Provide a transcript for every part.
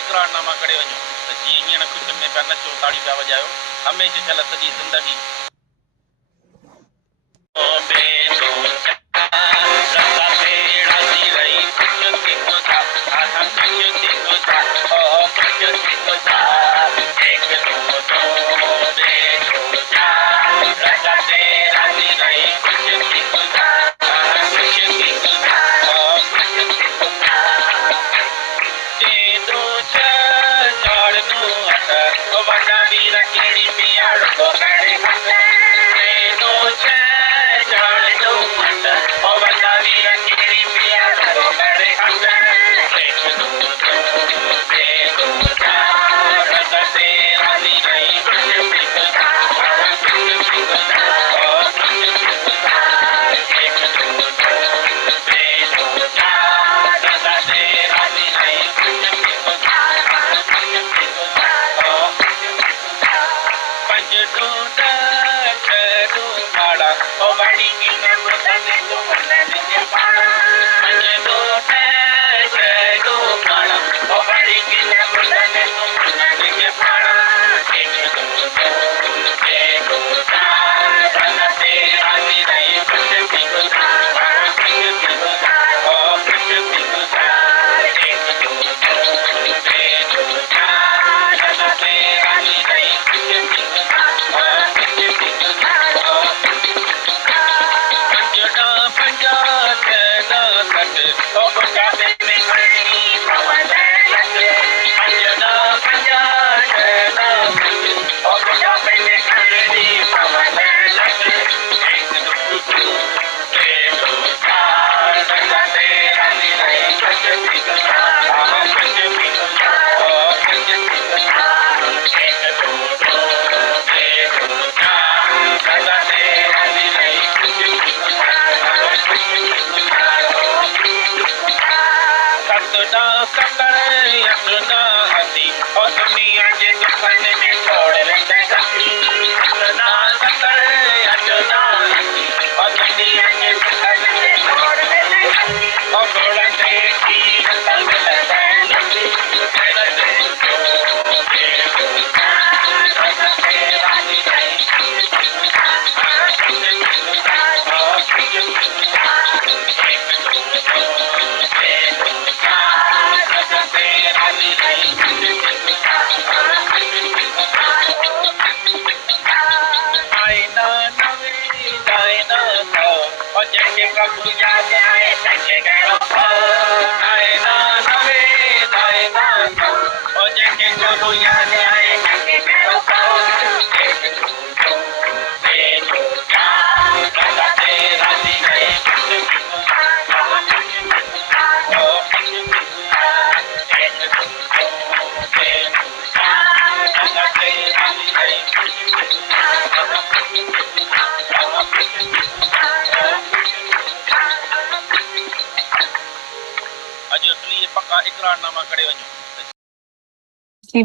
इकरारनामा करे वञो त जीअं हींअर ख़ुशियुनि में पिया नचो ताड़ी पिया वॼायो हमेशह थियल सॼी ज़िंदगी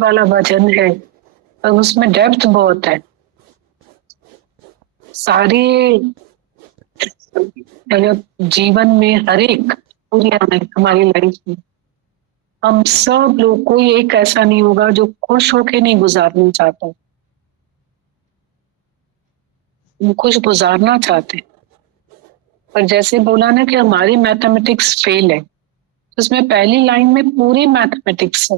वाला भजन है और उसमें डेप्थ बहुत है। सारे जीवन में हर एक पूरी हमारी लाइफ में हम सब लोग कोई एक ऐसा नहीं होगा जो खुश होके नहीं गुजारना चाहता। हम खुश गुजारना चाहते, पर जैसे बोला ना कि हमारी मैथमेटिक्स फेल है, उसमें पहली लाइन में पूरी मैथमेटिक्स है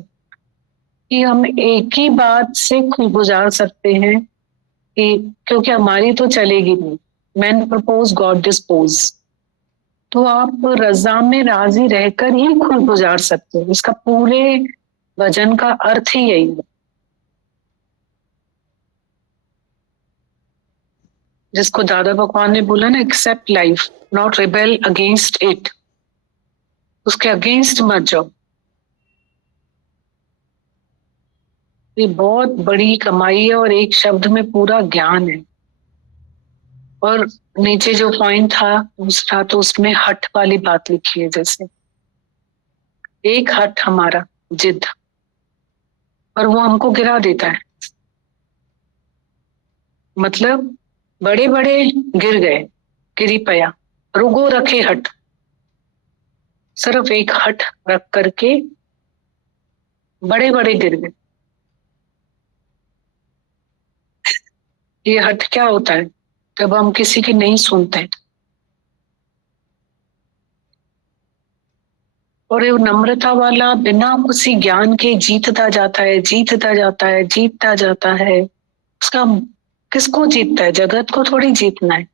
कि हम एक ही बात से खुश गुजार सकते हैं कि क्योंकि हमारी तो चलेगी नहीं, मैन प्रपोज गॉड डिस्पोज, तो आप रजा में राजी रहकर ही खुश गुजार सकते हो। इसका पूरे भजन का अर्थ ही यही है, जिसको दादा भगवान ने बोला ना, accept life not rebel against it. उसके अगेंस्ट मत जाओ। ये बहुत बड़ी कमाई है और एक शब्द में पूरा ज्ञान है। और नीचे जो पॉइंट था दूसरा, तो उसमें हठ वाली बात लिखी है, जैसे एक हठ हमारा जिद, और वो हमको गिरा देता है। मतलब बड़े बड़े गिर गए, गिरी पया, रुगो रखे हठ, सिर्फ एक हठ रख करके बड़े बड़े गिर गए। ये हठ क्या होता है? जब हम किसी की नहीं सुनते, और ये नम्रता वाला बिना किसी ज्ञान के जीतता जाता है, जीतता जाता है, जीतता जाता है। उसका किसको जीतता है? जगत को थोड़ी जीतना है।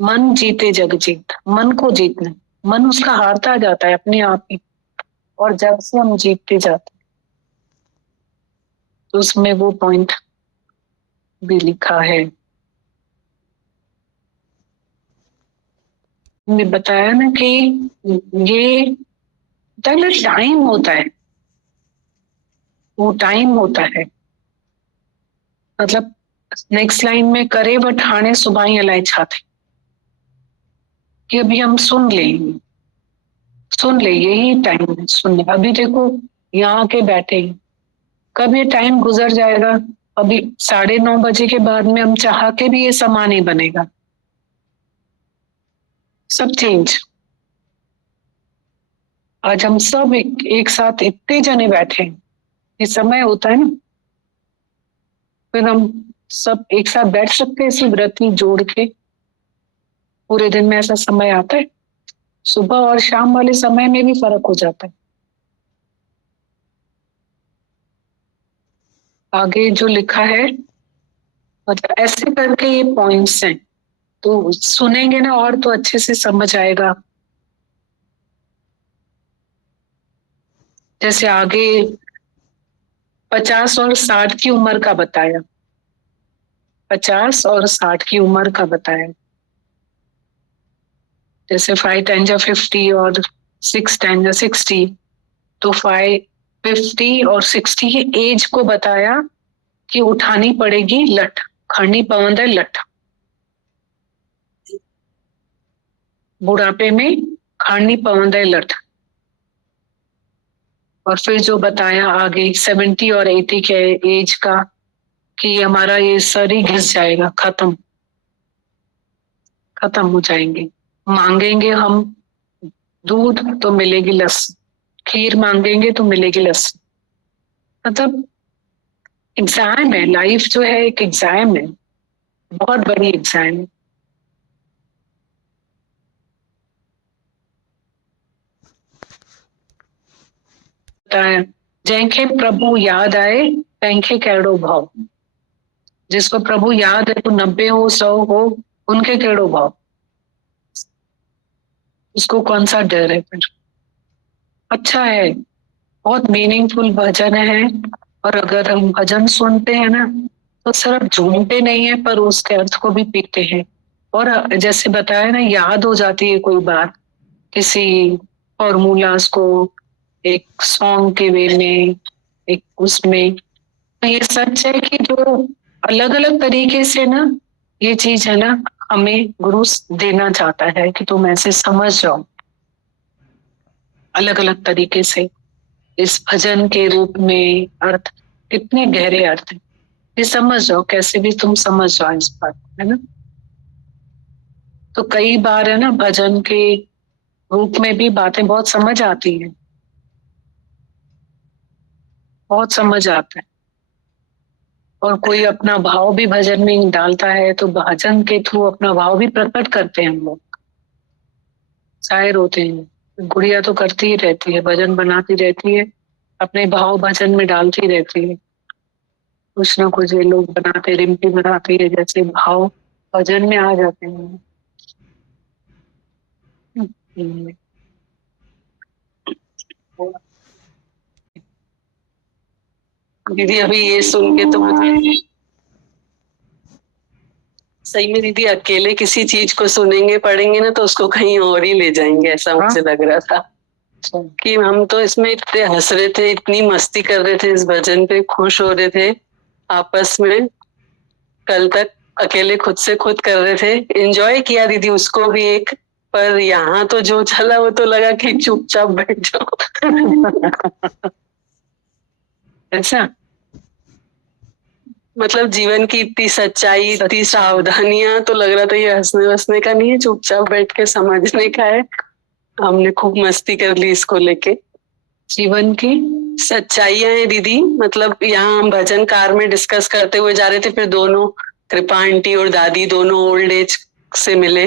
मन जीते जग जीत, मन को जीतना है। मन उसका हारता जाता है अपने आप ही, और जब से हम जीतते जाते हैं, तो उसमें वो पॉइंट भी लिखा है। मैं बताया ना कि ये टाइम होता है, वो टाइम होता है। मतलब नेक्स्ट लाइन में करे बठाने सुबाई अलाय छाते, कि अभी हम सुन लेंगे, सुन ले, यही टाइम है सुनने। अभी देखो यहाँ के बैठे हैं, कब ये टाइम गुजर जाएगा। अभी 9:30 के बाद में हम चाह के भी ये समा नहीं बनेगा, सब चेंज। आज हम सब एक साथ इतने जने बैठे हैं, ये समय होता है ना, फिर हम सब एक साथ बैठ सकते हैं इसी व्रत जोड़ के। पूरे दिन में ऐसा समय आता है, सुबह और शाम वाले समय में भी फर्क हो जाता है। आगे जो लिखा है, मतलब ऐसे करके ये पॉइंट्स हैं, तो सुनेंगे ना और तो अच्छे से समझ आएगा। जैसे आगे 50 और 60 की उम्र का बताया, 50 और 60 की उम्र का बताया। जैसे 5 10 जा 50 और 6 10 जा 60, तो 50 और 60 की एज को बताया कि उठानी पड़ेगी लठ, खड़नी पवंदे लठ। बुढ़ापे में खड़नी पवंदे लठ। और फिर जो बताया आगे 70 और 80 के एज का, कि हमारा ये सर ही घिस जाएगा, खत्म खत्म हो जाएंगे। मांगेंगे हम दूध तो मिलेगी लस्सी, खीर मांगेंगे तो मिलेगी लस्सी। मतलब एग्जाम है, लाइफ जो है एक एग्जाम है, बहुत बड़ी एग्जाम है। जैंखे प्रभु याद आए तैंखे कैड़ो भाव। जिसको प्रभु याद है, तो 90 हो 100 हो, उनके केड़ो भाव, उसको कौन सा डर है फिर। अच्छा है, बहुत मीनिंगफुल भजन है। और अगर हम भजन सुनते हैं ना, तो सिर्फ झूमते नहीं है, पर उसके अर्थ को भी पीते हैं। और जैसे बताया ना, याद हो जाती है कोई बात, किसी फॉर्मूलाज को एक सॉन्ग के वे में, एक उसमें। तो ये सच है कि जो अलग अलग तरीके से ना ये चीज है ना, हमें गुरु देना चाहता है कि तुम ऐसे समझ जाओ, अलग अलग तरीके से इस भजन के रूप में अर्थ, कितने गहरे अर्थ है, ये समझ जाओ, कैसे भी तुम समझ जाओ इस बात को, है ना। तो कई बार है ना, भजन के रूप में भी बातें बहुत समझ आती हैं, बहुत समझ आता है। और कोई अपना भाव भी भजन में डालता है, तो भजन के थ्रू अपना भाव भी प्रकट करते हैं हम लोग, शायर होते हैं। गुड़िया तो करती ही रहती है, भजन बनाती रहती है, अपने भाव भजन में डालती रहती है। कुछ ना कुछ ये लोग बनाते, रिम्पी बनाती है, जैसे भाव भजन में आ जाते हैं। दीदी अभी ये सुन के तो मुझे सही में, दीदी अकेले किसी चीज को सुनेंगे पढ़ेंगे ना, तो उसको कहीं और ही ले जाएंगे, ऐसा मुझे लग रहा था। कि हम तो इसमें इतने हंस रहे थे, इतनी मस्ती कर रहे थे, इस भजन पे खुश हो रहे थे आपस में। कल तक अकेले खुद से खुद कर रहे थे, एंजॉय किया दीदी उसको भी एक। पर यहाँ तो जो चला वो तो लगा कि चुपचाप बैठ जाओ। ऐसा मतलब जीवन की इतनी सच्चाई, इतनी सावधानियां, तो लग रहा था ये हंसने वसने का नहीं है, चुपचाप बैठ के समझने का है। हमने खूब मस्ती कर ली इसको लेके। जीवन की सच्चाइयां हैं दीदी। मतलब यहाँ हम भजन कार में डिस्कस करते हुए जा रहे थे, फिर दोनों कृपा आंटी और दादी दोनों ओल्ड एज से मिले,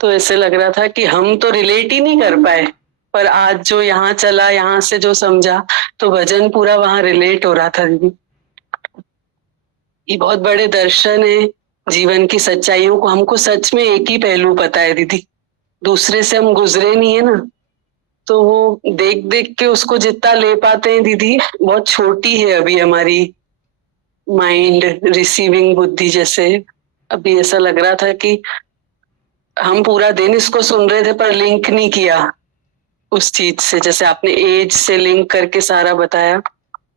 तो ऐसे लग रहा था कि हम तो रिलेट ही नहीं कर पाए, पर आज जो यहाँ चला, यहाँ से जो समझा, तो भजन पूरा वहां रिलेट हो रहा था दीदी। ये बहुत बड़े दर्शन है जीवन की सच्चाइयों को। हमको सच में एक ही पहलू पता है दीदी, दूसरे से हम गुजरे नहीं है ना, तो वो देख देख के उसको जितना ले पाते हैं दीदी, बहुत छोटी है अभी हमारी माइंड रिसीविंग बुद्धि। जैसे अभी ऐसा लग रहा था कि हम पूरा दिन इसको सुन रहे थे पर लिंक नहीं किया उस चीज से, जैसे आपने एज से लिंक करके सारा बताया,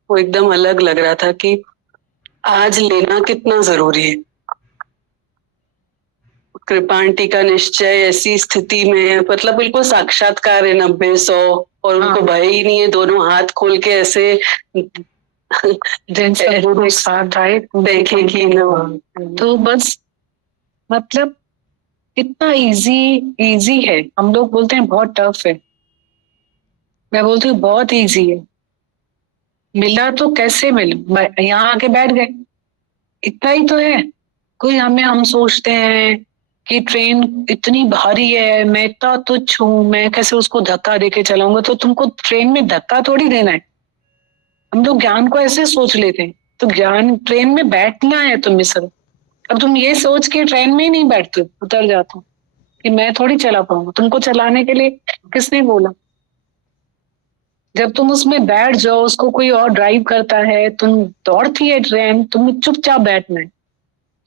वो एकदम अलग लग रहा था कि आज लेना कितना जरूरी है। कृपा आंटी का निश्चय ऐसी स्थिति में मतलब बिल्कुल साक्षात्कार है 90-100, और उनको भय ही नहीं है, दोनों हाथ खोल के ऐसे दिन सब गुरु साथ आए देखेंगी ना। तो बस मतलब कितना इजी है। हम लोग बोलते हैं बहुत टफ है, मैं बोलती हूँ बहुत इजी है। मिला तो कैसे मिला, यहाँ आके बैठ गए, इतना ही तो है। कोई हम सोचते हैं कि ट्रेन इतनी भारी है, मैं इतना तुच्छ हूँ, मैं कैसे उसको धक्का देके चलाऊंगा, तो तुमको ट्रेन में धक्का थोड़ी देना है। हम लोग ज्ञान को ऐसे सोच लेते हैं, तो ज्ञान ट्रेन में बैठना है तुम्हें सब। अब तुम ये सोच के ट्रेन में ही नहीं बैठते, उतर जाते हो कि मैं थोड़ी चला पाऊंगा। तुमको चलाने के लिए किसने बोला? जब तुम उसमें बैठ जाओ, उसको कोई और ड्राइव करता है, तुम दौड़ती है ट्रेन, तुम्हें चुपचाप बैठना है।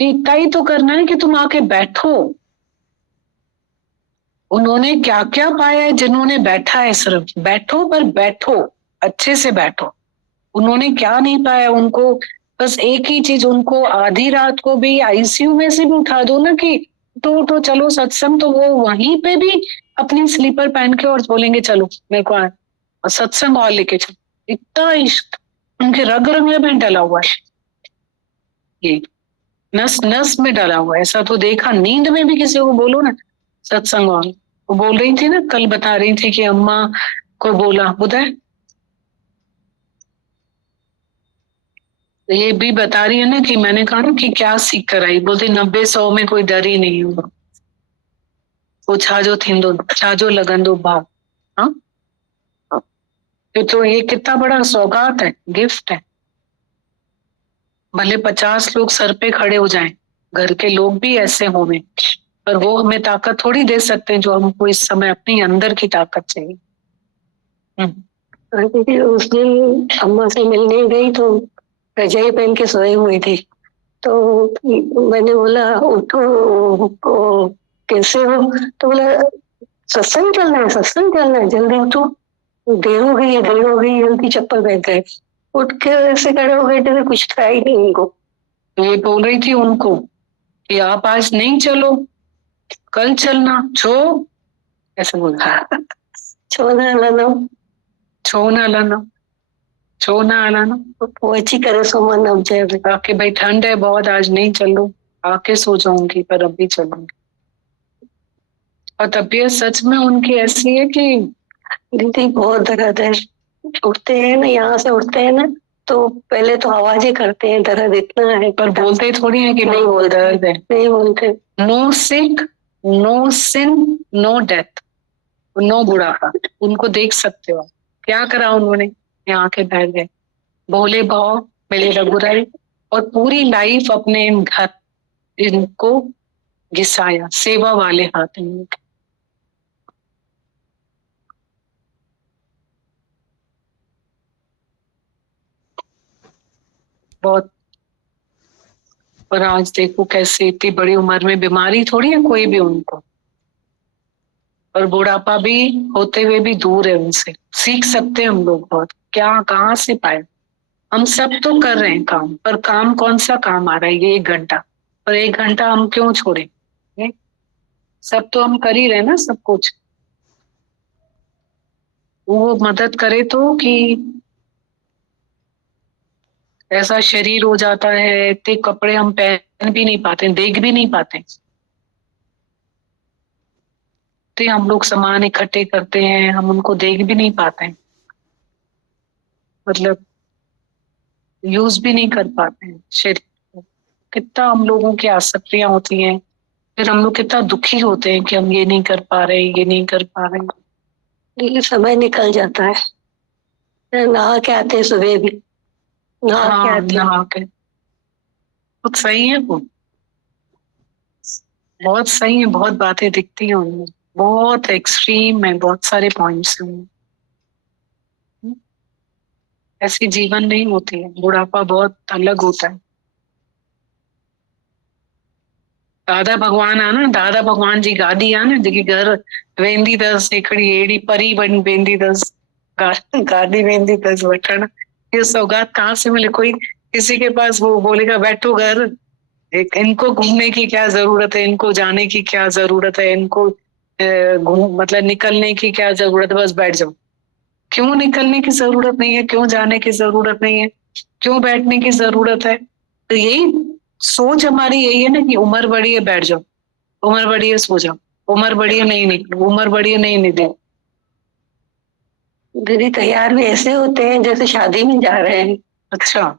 इतना ही तो करना है कि तुम आके बैठो। उन्होंने क्या क्या पाया है जिन्होंने बैठा है, सिर्फ बैठो, पर बैठो, अच्छे से बैठो। उन्होंने क्या नहीं पाया, उनको बस एक ही चीज, उनको आधी रात को भी आईसीयू में से भी उठा दो ना कि उठो उठो चलो सत्संग, तो वो वहीं पे भी अपनी स्लीपर पहन के और बोलेंगे चलो मेरे को और सत्संग और लेके चलो। इतना इश्क उनके रग रग में डला हुआ है, ये नस नस में डला हुआ है। ऐसा तो देखा, नींद में भी किसी को बोलो ना सत्संग और, वो बोल रही थी ना, कल बता रही थी कि अम्मा को बोला बुधा है, तो ये भी बता रही है ना कि मैंने कहा ना कि क्या सीख कर आई, बोलती 90-100 में कोई डर ही नहीं होगा, वो छाजो थींदो छाजो लगन दो भाव। हाँ, तो ये कितना बड़ा सौगात है, गिफ्ट है। भले 50 लोग सर पे खड़े हो जाएं, घर के लोग भी ऐसे होंगे, पर वो हमें ताकत थोड़ी दे सकते हैं जो हमको इस समय अपनी अंदर की ताकत चाहिए। दीदी उस दिन अम्मा से मिलने गई तो रजाई पहन के सोई हुई थी, तो मैंने बोला उठो, कैसे हो? तो बोला सत्संग चलना है, सत्संग चलना है, जल्दी उठो, देर हो गई है, देर हो गई है। जल्दी चप्पल पहन गए, उठ के ऐसे खड़े हो गए थे, कुछ था ही नहीं उनको। ये बोल रही थी उनको कि आप आज नहीं चलो, कल चलना, छो ऐसे बोला, छो ना लाना, छो ना लाना, छो ना लाना, वो अच्छी करे सो मन अब जाए आके भाई ठंड है बहुत, आज नहीं चलो, आके सो जाऊंगी पर अभी चलूंगी। और तबीयत सच में उनकी ऐसी है कि दीदी बहुत दर्द है। उठते हैं ना, यहाँ से उठते हैं ना, तो पहले तो आवाजें करते हैं, दर्द इतना है, पर बोलते थोड़ी है कि नहीं बोलते, दर्द है। नहीं बोलते। No sick, no sin, no death, no बुढ़ापा। उनको देख सकते हो, क्या करा उन्होंने, यहाँ के बैठ गए, भोले भाव मेरे रघुराई, और पूरी लाइफ अपने इन घर इनको घिसाया, सेवा वाले हाथ इनके। बहुत। और आज देखो कैसे इतनी बड़ी उम्र में, बीमारी थोड़ी है कोई भी उनको, और बुढ़ापा भी होते हुए भी दूर है उनसे। सीख सकते हैं हम लोग बहुत, क्या कहाँ से पाए। हम सब तो कर रहे हैं काम, पर काम कौन सा काम आ रहा है ये 1 घंटा, और 1 घंटा हम क्यों छोड़े। सब तो हम कर ही रहे हैं ना, सब कुछ। वो मदद करे तो कि ऐसा शरीर हो जाता है, इतने कपड़े हम पहन भी नहीं पाते, देख भी नहीं पाते। तो हम लोग सामान इकट्ठे करते हैं, हम उनको देख भी नहीं पाते हैं, मतलब यूज भी नहीं कर पाते हैं शरीर को। कितना हम लोगों की आसक्तियां होती हैं, फिर हम लोग कितना दुखी होते हैं कि हम ये नहीं कर पा रहे, ये नहीं कर पा रहे। ये समय निकल जाता है। नहा के आते हैं सुबह भी, नहा के हाँ, आते हैं। नहा के बहुत सही है वो, बहुत सही है। बहुत बातें दिखती हैं उनमें, बहुत एक्सट्रीम है, बहुत सारे पॉइंट्स हैं। ऐसी जीवन नहीं होती है, बुढ़ापा बहुत अलग होता है। दादा भगवान आना, दादा भगवान जी गादी आना जेकी घर वेंदी अथसि हिकिड़ी अहिड़ी परी बन वेंदी अथसि, गादी वेंदी अथसि वठण। ये सौगात कहाँ से मिले, कोई किसी के पास वो बोलेगा बैठो घर, इनको घूमने की क्या जरूरत है, इनको जाने की क्या जरूरत है, इनको मतलब निकलने की क्या जरूरत है, बस बैठ जाओ। क्यों निकलने की जरूरत नहीं है, क्यों जाने की जरूरत नहीं है, क्यों बैठने की जरूरत है। तो यही सोच हमारी यही है ना कि उम्र बड़ी है बैठ जाओ, उम्र बड़ी है सो जाओ, उम्र बड़ी है नहीं निकलो, उम्र बड़ी है नहीं निकलो। दीदी तैयार भी ऐसे होते हैं जैसे शादी में जा रहे हैं। अच्छा,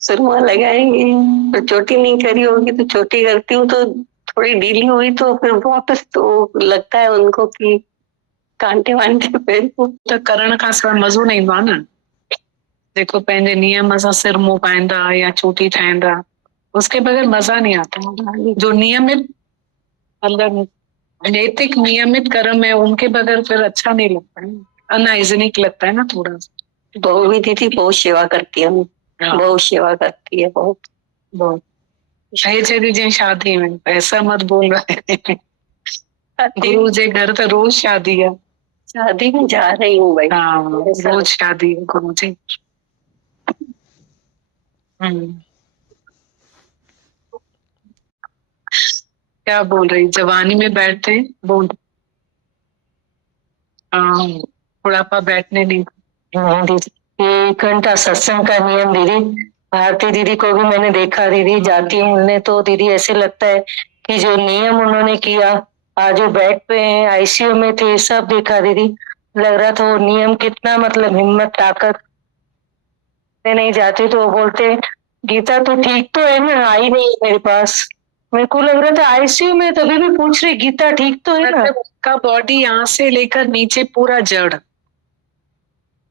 सुरमा लगाएंगे, तो चोटी नहीं करी होगी तो चोटी करती हूँ तो थोड़ी ढीली हुई तो फिर वापस तो लगता है उनको कि कांटे वांटे पे। तो करण खां सवाइ मज़ो न ईंदो आहे न। जेको पंहिंजे नियम सां सिर मुंहुं पाईंदा या चोटी ठाहींदा, उसके बगैर मजा नहीं आता। जो नियमित मतलब नैतिक नियमित कर्म है, उनके बगैर फिर अच्छा नहीं लगता है, अनहाइजीनिक लगता है ना थोड़ा सा। बहू भी दीदी बहुत सेवा करती है, हाँ, बहुत सेवा करती है, बहुत बहुत सही चली जी शादी में, ऐसा मत बोल रहे हैं। गुरु जे घर तो रोज शादी है। शादी में जा रही हूँ भाई। हाँ, ऐसा रोज शादी है गुरु जी। क्या बोल रही, जवानी में बैठते हैं, बोल। बुढ़ापा बैठने नहीं। हाँ दीदी, ये 1 घंटा सत्संग का नियम दीदी, भारती दीदी को भी मैंने देखा दीदी, जाती हूँ मिलने तो दीदी ऐसे लगता है कि जो नियम उन्होंने किया, आज वो बेड पे हैं, आईसीयू में थे, सब देखा दीदी। लग रहा था वो नियम कितना मतलब हिम्मत ताकत से नहीं जाती तो वो बोलते गीता तो ठीक तो है ना, आई नहीं मेरे पास। मेरे को लग रहा था आईसीयू में, तभी भी पूछ रही गीता ठीक तो है ना। मतलब उसका बॉडी यहाँ से लेकर नीचे पूरा जड़,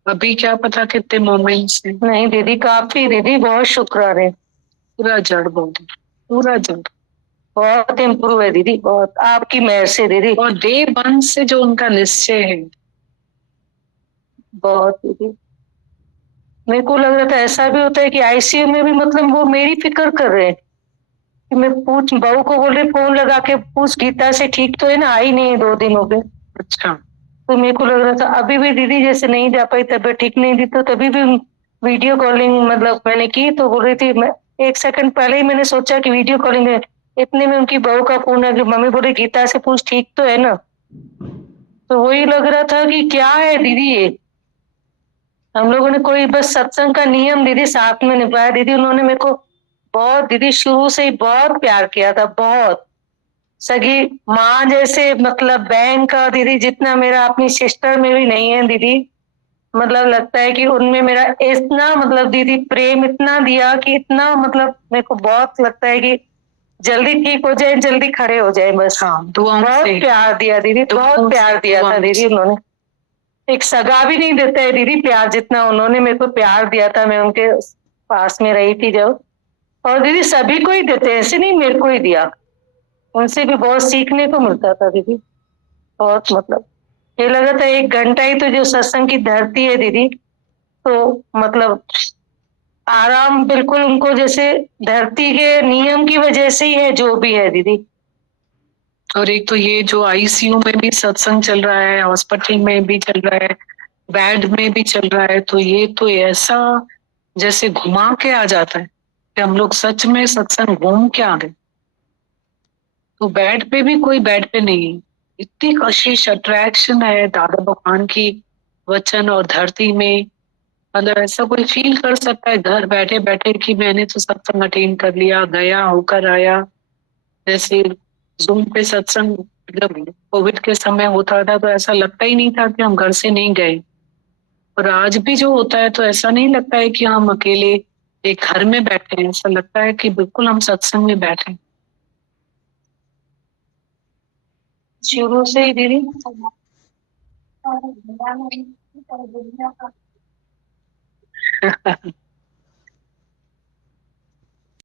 अभी क्या पता कितने मोमेंट्स हैं। नहीं दीदी, काफी दीदी, बहुत शुक्राना है। पूरा जड़ बॉडी, पूरा जड़। बहुत इम्प्रूव है दीदी, बहुत आपकी मेहर से दीदी। और डे 1 से जो उनका निश्चय है, बहुत दीदी, मेरे को लग रहा था ऐसा भी होता है कि आईसीयू में भी मतलब वो मेरी फिक्र कर रहे हैं कि मैं पूछ, बहू को बोल रही फोन लगा के पूछ गीता से ठीक तो है ना, आई नहीं है 2 दिन हो गए। अच्छा, तो मेरे को लग रहा था अभी भी दीदी जैसे नहीं जा पाई, तबीयत ठीक नहीं थी तो तभी भी वीडियो कॉलिंग मतलब मैंने की तो बोल रही थी, मैं 1 सेकंड पहले ही मैंने सोचा कि वीडियो कॉलिंग है, इतने में उनकी बहू का फोन है कि मम्मी बोले गीता से पूछ ठीक तो है ना। तो वही लग रहा था कि क्या है दीदी ये, हम लोगों ने कोई बस सत्संग का नियम दीदी साथ में निभाया दीदी। उन्होंने मेरे को बहुत दीदी शुरू से ही बहुत प्यार किया था, बहुत सगी माँ जैसे, मतलब बहन का दीदी जितना मेरा अपनी सिस्टर में भी नहीं है दीदी। मतलब लगता है कि उनमें मेरा इतना मतलब दीदी प्रेम इतना दिया कि इतना मतलब मेरे को बहुत लगता है कि जल्दी ठीक हो जाए, जल्दी खड़े हो जाए बस। हाँ, दुआओं बहुत से प्यार दिया दीदी, बहुत प्यार दिया था दीदी उन्होंने। एक सगा भी नहीं देता है दीदी प्यार जितना उन्होंने मेरे को प्यार दिया था, मैं उनके पास में रही थी जब। और दीदी सभी को ही देते हैं, ऐसे नहीं मेरे को ही दिया, उनसे भी बहुत सीखने को मिलता था दीदी, बहुत मतलब ये लगा था 1 घंटा ही तो जो सत्संग की धरती है दीदी, तो मतलब आराम बिल्कुल उनको जैसे धरती के नियम की वजह से ही है जो भी है दीदी। और एक तो ये जो आईसीयू में भी सत्संग चल रहा है, हॉस्पिटल में भी चल रहा है, बेड में भी चल रहा है, तो ये तो ऐसा जैसे घुमा के आ जाता है कि हम लोग सच में सत्संग घूम के आ गए। तो बेड पे भी कोई बेड पे नहीं है, इतनी कशिश अट्रैक्शन है दादा भगवान की वचन और धरती में। मतलब ऐसा कोई फील कर सकता है घर बैठे बैठे कि मैंने तो सत्संग अटेंड कर लिया, गया होकर आया। जैसे जूम पे सत्संग जब कोविड के समय होता था तो ऐसा लगता ही नहीं था कि हम घर से नहीं गए, और आज भी जो होता है तो ऐसा नहीं लगता है कि हम अकेले एक घर में बैठे हैं, ऐसा लगता है कि बिल्कुल हम सत्संग में बैठे हैं। शुरू से ही दीदी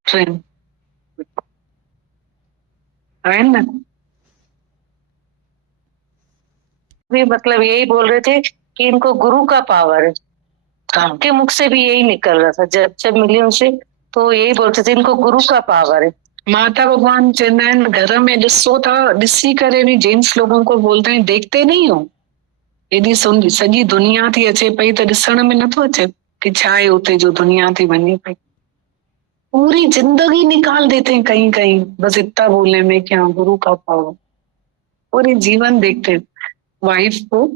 ट्रेन है ना। भी मतलब यही बोल रहे थे कि इनको गुरु का पावर है, हाँ, के मुख से भी यही निकल रहा था जब जब मिली उनसे, तो यही बोलते थे इनको गुरु का पावर है। माता भगवान चवंदा आहिनि घर में ॾिसो था, ॾिसी करे भी जेंट्स लोगों को बोलते हैं देखते नहीं हो, एॾी सॼी दुनिया थी अचे पई त ॾिसण में नथो अचे कि छा आहे उते जो दुनिया थी वञे पई। पूरी जिंदगी निकाल देते हैं कहीं कहीं बस इतना बोलने में कि हाँ गुरु का पावर। पूरी जीवन देखते हैं वाइफ को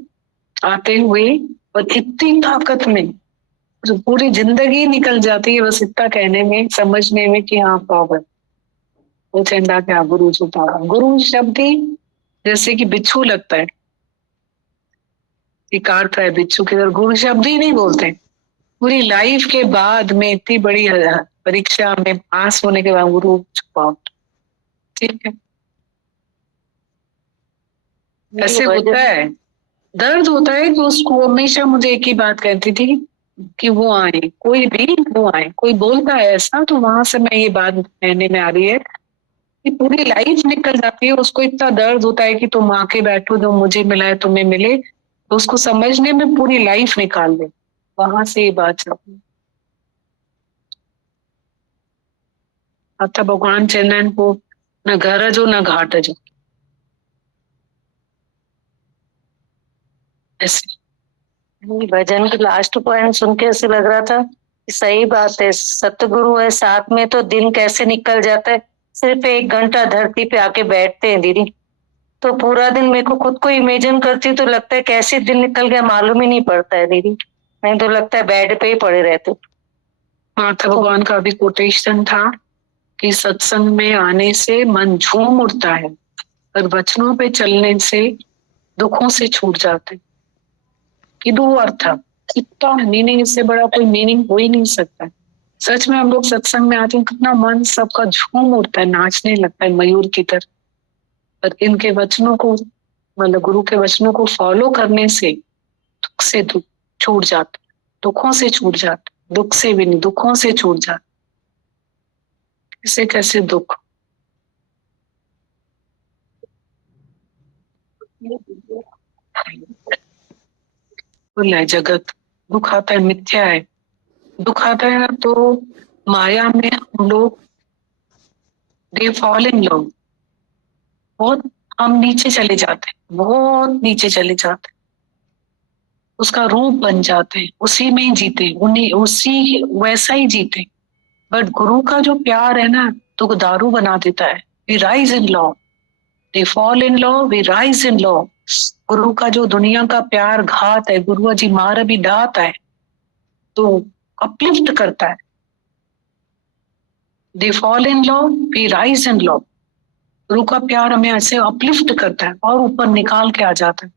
आते हुए और इतनी ताकत में जो पूरी जिंदगी निकल जाती है बस इतना कहने में, समझने में कि हाँ पावर। वो चंदा क्या गुरु जो पावर, गुरु शब्द ही जैसे कि बिच्छू लगता है कि काटता है बिच्छू की तरह, गुरु शब्द ही नहीं बोलते। पूरी लाइफ के बाद में इतनी बड़ी परीक्षा में पास होने के बाद गुरु छुपाओ, ठीक है। ऐसे होता है, दर्द होता है। तो उसको हमेशा मुझे एक ही बात कहती थी कि वो आए, कोई भी वो आए, कोई बोलता है ऐसा तो वहां से मैं ये बात कहने में आ रही है कि पूरी लाइफ निकल जाती है, उसको इतना दर्द होता है कि तुम आके बैठो, जो मुझे मिला है तुम्हें मिले, तो उसको समझने में पूरी लाइफ निकाल दे, वहां से ये बात चलती है। आता भगवान चवंदा आहिनि पोइ न घर जो न घाट जो, ऐसे। भजन के लास्ट पॉइंट सुन के ऐसे लग रहा था कि सही बात है, सतगुरु है साथ में तो दिन कैसे निकल जाता है। सिर्फ 1 घंटा धरती पे आके बैठते हैं दीदी, तो पूरा दिन मेरे को खुद को इमेजिन करती हूँ तो लगता है कैसे दिन निकल गया मालूम ही नहीं पड़ता है दीदी। नहीं तो लगता है बेड पे ही पड़े रहते। माता भगवान का भी कोटेशन था कि सत्संग में आने से मन झूम उठता है और वचनों पे चलने से दुखों से छूट जाते हैं। कि दो अर्थ, इतना मीनिंग, इससे बड़ा कोई मीनिंग हो ही नहीं सकता। सच में हम लोग सत्संग में आते हैं, कितना मन सबका झूम उठता है, नाचने लगता है मयूर की तरह। पर इनके वचनों को, मतलब गुरु के वचनों को फॉलो करने से दुख से दुख छूट जाते, दुखों से छूट जाते, दुख से भी नहीं, दुखों से छूट जाते। इसे कैसे दुख, कुल है जगत, दुख आता है मिथ्या है, दुख आता है तो माया में हम लोग दे फॉल इन लव, बहुत हम नीचे चले जाते हैं, बहुत नीचे चले जाते हैं, उसका रूप बन जाते हैं, उसी में ही जीते, उन्हीं उसी वैसा ही जीते। बट गुरु का जो प्यार है ना तो दारू बना देता है। We rise in love, they fall in love, we rise in love. गुरु का जो दुनिया का प्यार घात है, गुरु जी मार भी डात है तो अपलिफ्ट करता है। They fall in love, we rise in love. गुरु का प्यार हमें ऐसे अपलिफ्ट करता है और ऊपर निकाल के आ जाता है,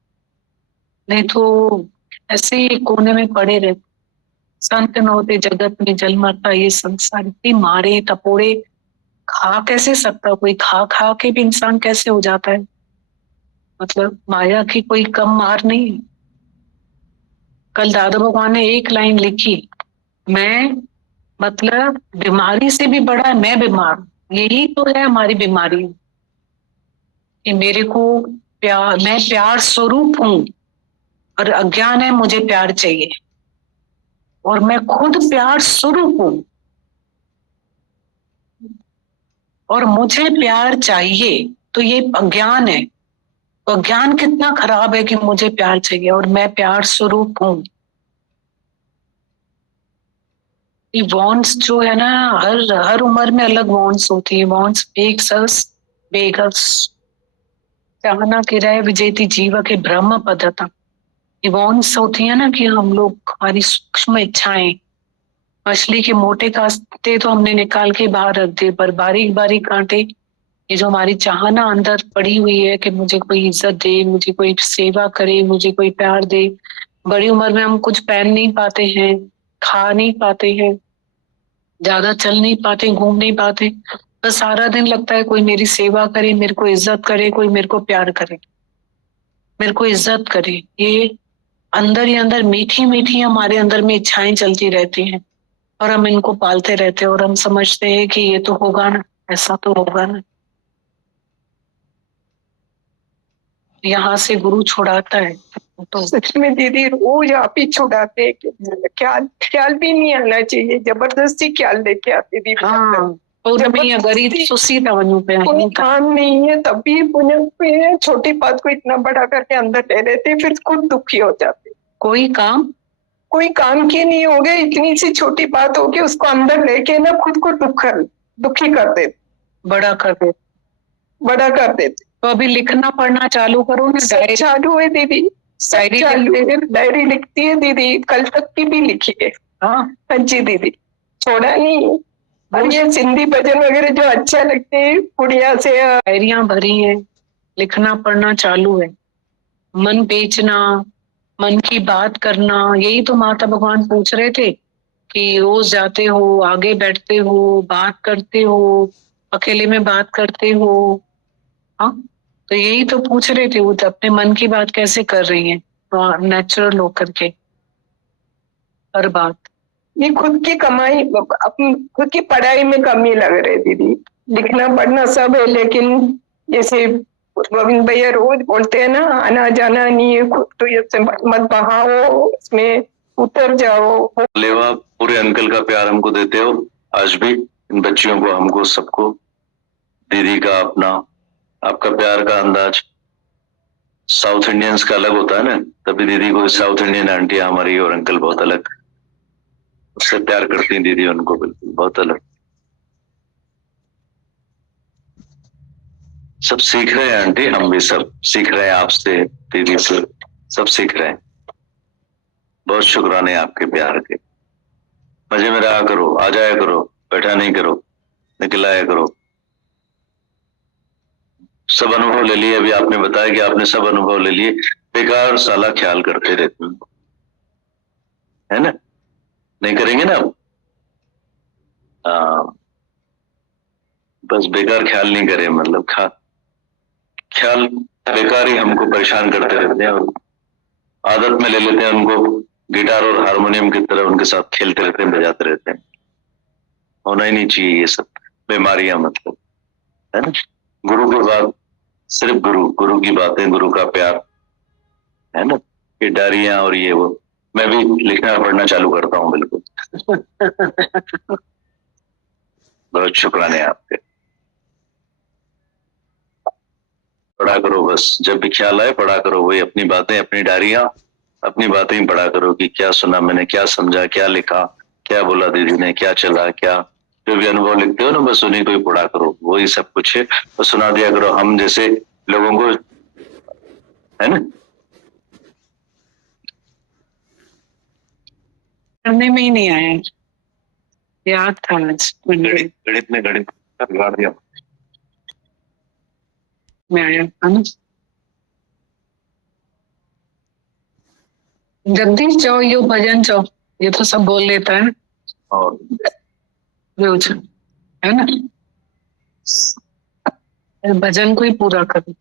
नहीं तो ऐसे ही कोने में पड़े रहते। संत न होते जगत में जल मरता, ये संसार इतनी मारे टपोरे खा कैसे सकता कोई, खा खा के भी इंसान कैसे हो जाता है। मतलब माया की कोई कम मार नहीं। कल दादा भगवान ने एक लाइन लिखी, मैं मतलब बीमारी से भी बड़ा मैं बीमार, यही तो है हमारी बीमारी कि मेरे को प्यार, मैं प्यार स्वरूप हूं और अज्ञान है मुझे प्यार चाहिए, और मैं खुद प्यार स्वरूप हूं और मुझे प्यार चाहिए। तो ये अज्ञान है। तो अज्ञान कितना खराब है कि मुझे प्यार चाहिए और मैं प्यार स्वरूप हूँ। ये वॉन्ट्स जो है ना, हर उम्र में अलग वॉन्ट्स होती है। वॉन्ट्स मेक्स अस बेगर्स, चाहना कि रह विजेती जीव के ब्रह्म पदता। ये वॉन्ट्स होती है ना कि हम लोग, हमारी सूक्ष्म इच्छाएं, मछली के मोटे कांटे तो हमने निकाल के बाहर रख दिए, पर बारीक बारीक कांटे, ये जो हमारी चाहना अंदर पड़ी हुई है कि मुझे कोई इज्जत दे, मुझे कोई सेवा करे, मुझे कोई प्यार दे। बड़ी उम्र में हम कुछ पहन नहीं पाते हैं, खा नहीं पाते हैं, ज्यादा चल नहीं पाते, घूम नहीं पाते, बस सारा दिन लगता है कोई मेरी सेवा करे, मेरे को इज्जत करे, कोई मेरे को प्यार करे, मेरे को इज्जत करे। ये अंदर ही अंदर मीठी मीठी हमारे अंदर में इच्छाएं चलती रहती हैं और हम इनको पालते रहते हैं और हम समझते हैं कि ये तो होगा ना, ऐसा तो होगा ना। यहाँ से गुरु छुड़ाता है तो सच में दीदी रोज आप ही छुड़ाते हैं कि ख्याल भी नहीं आना चाहिए, जबरदस्ती ख्याल लेके आते दीदी। हाँ, और नहीं गरीब सुसी तवनु पे कोई काम नहीं है तब भी पुण्य छोटी बात को इतना बड़ा करके अंदर ले लेते, फिर खुद दुखी हो जाते। कोई काम की नहीं हो गया, इतनी सी छोटी बात हो गई उसको अंदर लेके ना खुद को दुखी कर देते, बड़ा कर देते। तो अभी लिखना पढ़ना चालू करो ना। डायरी चालू है दीदी, डायरी लिखती है दीदी, कल तक की भी लिखी है। हाँ जी दीदी, छोड़ा नहीं। और ये सिंधी भजन वगैरह जो अच्छा लगते हैं गुड़िया से, डायरियां भरी है, लिखना पढ़ना चालू है। मन बेचना, मन की बात करना, यही तो माता भगवान पूछ रहे थे कि रोज जाते हो, आगे बैठते हो, बात करते हो, अकेले में बात करते हो। हाँ, तो यही तो पूछ रहे थे वो, तो अपने मन की बात कैसे कर रही है नेचुरल होकर के हर बात। ये खुद की कमाई, अपनी खुद की पढ़ाई में कमी लग रही दीदी। लिखना पढ़ना सब है, लेकिन जैसे गोविंद भैया रोज बोलते हैं ना, आना जाना नहीं है, खुद तो ये मत बहाओ, इसमें उतर जाओ। लेवा पूरे अंकल का प्यार हमको देते हो आज भी, इन बच्चियों को, हमको, सबको। दीदी का अपना, आपका प्यार का अंदाज साउथ इंडियंस का अलग होता है ना, तभी दीदी को साउथ इंडियन आंटी हमारी और अंकल बहुत अलग, उससे प्यार करती हैं दीदी उनको, बिल्कुल बहुत अलग। सब सीख रहे हैं आंटी, हम भी सब सीख रहे हैं आपसे, दीदी से, सब सीख रहे हैं। बहुत शुक्राने आपके प्यार के। मजे में रहा करो, आ जाया करो, बैठा नहीं करो, निकल आया करो। सब अनुभव ले लिए, अभी आपने बताया कि आपने सब अनुभव ले लिए। बेकार साला ख्याल करते रहते हैं, है ना? नहीं करेंगे ना अब? बस बेकार ख्याल नहीं करें, मतलब ख्याल बेकार ही हमको परेशान करते रहते हैं और आदत में ले लेते हैं उनको, गिटार और हारमोनियम की तरह उनके साथ खेलते रहते हैं, बजाते रहते हैं। होना ही नहीं चाहिए ये सब बीमारियां, मतलब, है ना? गुरु के बाद सिर्फ गुरु की बातें, गुरु का प्यार, है ना? ये डायरियां और ये वो, मैं भी लिखना पढ़ना चालू करता हूँ, बिल्कुल। बहुत शुक्राने आपके। पढ़ा करो बस, जब भी ख्याल आए पढ़ा करो, वही अपनी बातें, अपनी डायरियां, अपनी बातें ही पढ़ा करो कि क्या सुना मैंने, क्या समझा, क्या लिखा, क्या बोला दीदी ने, क्या चला, क्या जो भी अनुभव लिखते हो ना, बस उन्हीं को ही पढ़ा करो, वही सब कुछ है, तो सुना दिया करो हम जैसे लोगों को, है ना? करने में ही नहीं आया, याद था आज गणित बिगाड़ दिया में आया था ना। जगदीश जाओ, यो भजन जाओ, ये तो सब बोल लेता है ना, और है ना? भजन को ही पूरा करो।